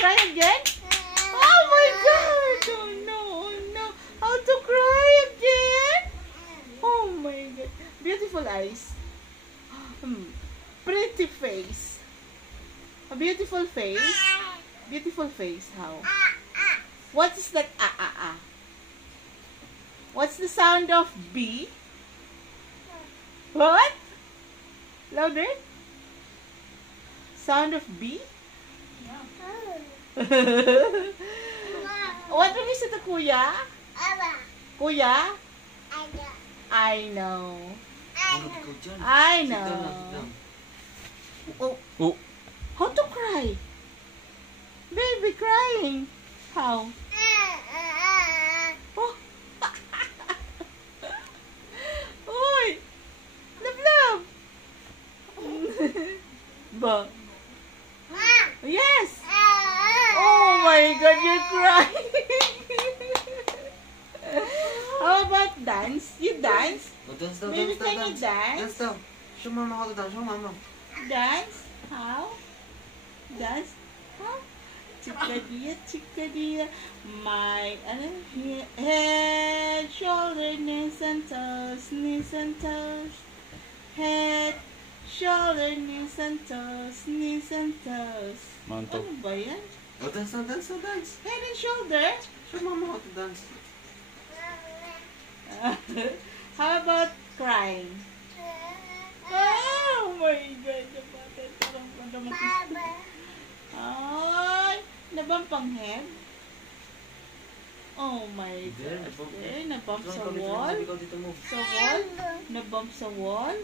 cry again? Oh my God! Oh no, oh no. How to cry again? Oh my God. Beautiful eyes. Pretty face. A beautiful face. Beautiful face. How? What is that? What's the sound of B? What? Louder? Sound of B? What will you say to Kuya? Kuya? I know. I know. Oh. How to cry? Baby crying. How? Oh. Oy. Love. Ba? Yes. Oh my God, you're crying. How about dance? You dance? Dance daw, Baby, dance can daw, you dance? Dance daw. Show mama how to dance. Show mama. Dance? How? Dance? How? Chickadeer. My head, shoulder, knees and toes. Head, shoulder, knees and toes. Manto. Ano ba yan? Oh, dance. Head and shoulder? Show mama how to dance. How about crying? Oh my God! Napatay. Parang ay, nabampang head? Oh my God. Nabump sa wall? Nabump sa wall?